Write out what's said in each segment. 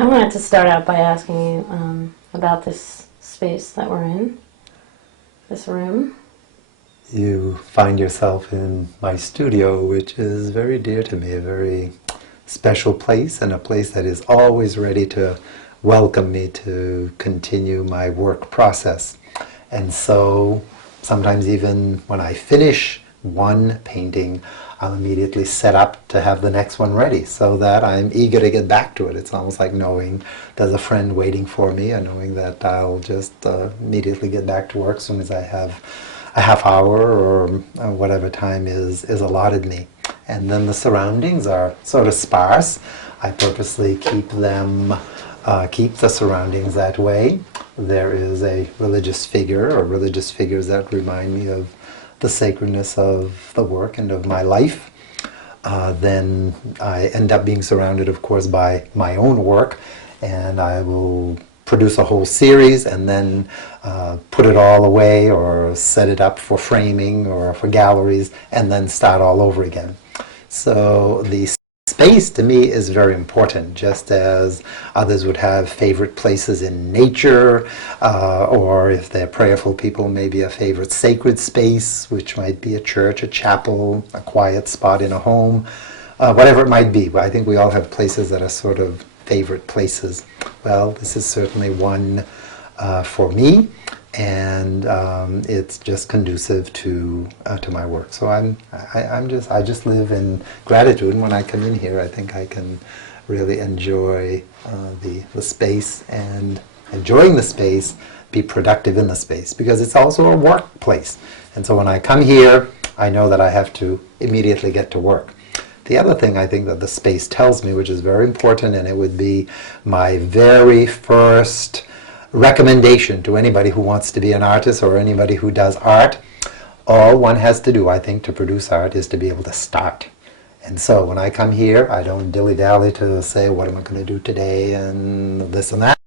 I wanted to start out by asking you about this space that we're in, this room. You find yourself in my studio, which is very dear to me, a very special place, and a place that is always ready to welcome me to continue my work process. And so sometimes even when I finish one painting, I'll immediately set up to have the next one ready so that I'm eager to get back to it. It's almost like knowing there's a friend waiting for me, and knowing that I'll just immediately get back to work as soon as I have a half hour or whatever time is allotted me. And then the surroundings are sort of sparse. I purposely keep the surroundings that way. There is a religious figure or religious figures that remind me of the sacredness of the work and of my life. Then I end up being surrounded, of course, by my own work, and I will produce a whole series and then put it all away or set it up for framing or for galleries and then start all over again. So the space to me is very important, just as others would have favorite places in nature, or if they're prayerful people, maybe a favorite sacred space, which might be a church, a chapel, a quiet spot in a home, whatever it might be. But I think we all have places that are sort of favorite places. Well, this is certainly one for me, and it's just conducive to my work. So I just live in gratitude. And when I come in here, I think I can really enjoy the space, and enjoying the space, be productive in the space, because it's also a workplace. And so when I come here, I know that I have to immediately get to work. The other thing I think that the space tells me, which is very important, and it would be my very first recommendation to anybody who wants to be an artist or anybody who does art, all one has to do, I think, to produce art is to be able to start. And so when I come here, I don't dilly-dally to say, what am I going to do today and this and that.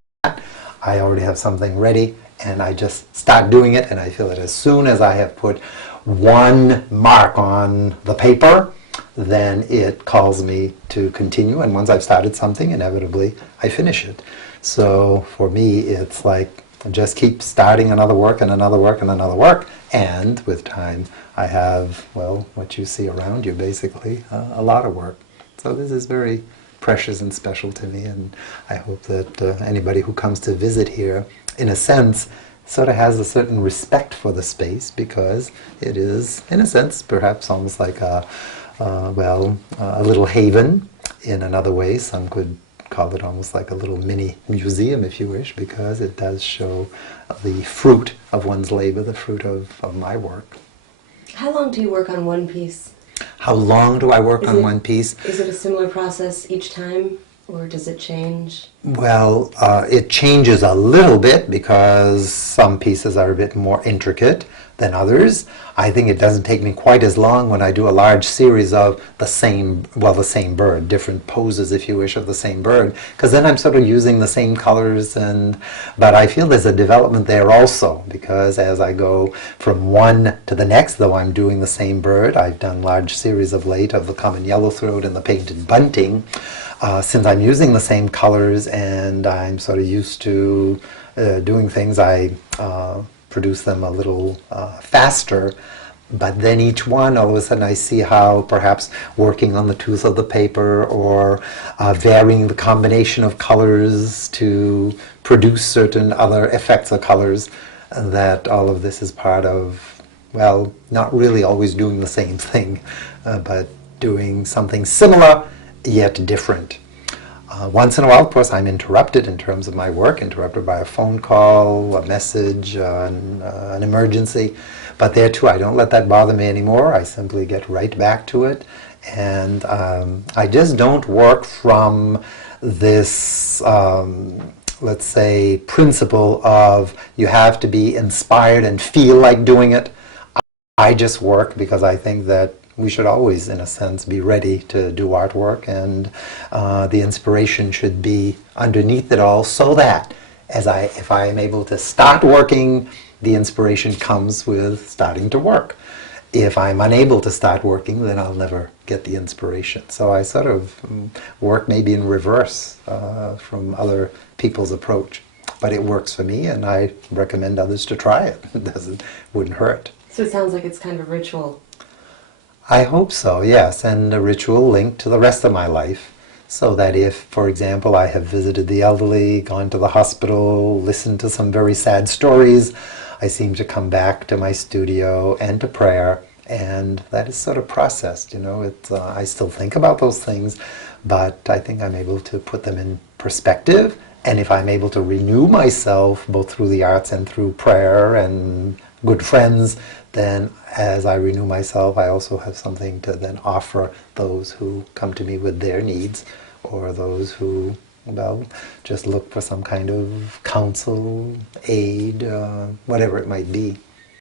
I already have something ready, and I just start doing it, and I feel that as soon as I have put one mark on the paper, then it calls me to continue, and once I've started something, inevitably I finish it. So for me, it's like just keep starting another work and another work and another work, and with time I have, well, what you see around you, basically a lot of work. So this is very precious and special to me, and I hope that anybody who comes to visit here, in a sense, sort of has a certain respect for the space, because it is, in a sense, perhaps almost like a little haven. In another way, some could call it almost like a little mini museum, if you wish, because it does show the fruit of one's labor, the fruit of my work. How long do you work on one piece? How long do I work on one piece? Is it a similar process each time, or does it change? Well, it changes a little bit, because some pieces are a bit more intricate than others. I think it doesn't take me quite as long when I do a large series of the same bird, different poses, if you wish, of the same bird, because then I'm sort of using the same colors, but I feel there's a development there also, because as I go from one to the next, though I'm doing the same bird, I've done large series of late of the common yellowthroat and the painted bunting. Since I'm using the same colors and I'm sort of used to doing things, I produce them a little faster. But then each one, all of a sudden I see how perhaps working on the tooth of the paper or varying the combination of colors to produce certain other effects of colors, that all of this is part of, well, not really always doing the same thing, but doing something similar yet different. Once in a while, of course, I'm interrupted in terms of my work, interrupted by a phone call, a message, an emergency. But there too, I don't let that bother me anymore. I simply get right back to it. And I just don't work from this, let's say, principle of you have to be inspired and feel like doing it. I just work because I think that we should always, in a sense, be ready to do artwork, and the inspiration should be underneath it all, so that if I am able to start working, the inspiration comes with starting to work. If I'm unable to start working, then I'll never get the inspiration. So I sort of work maybe in reverse from other people's approach. But it works for me, and I recommend others to try it. Wouldn't hurt. So it sounds like it's kind of a ritual. I hope so, yes, and a ritual linked to the rest of my life. So that if, for example, I have visited the elderly, gone to the hospital, listened to some very sad stories, I seem to come back to my studio and to prayer, and that is sort of processed. I still think about those things, but I think I'm able to put them in perspective. And if I'm able to renew myself, both through the arts and through prayer and good friends, then as I renew myself, I also have something to then offer those who come to me with their needs, or those who, well, just look for some kind of counsel, aid, whatever it might be.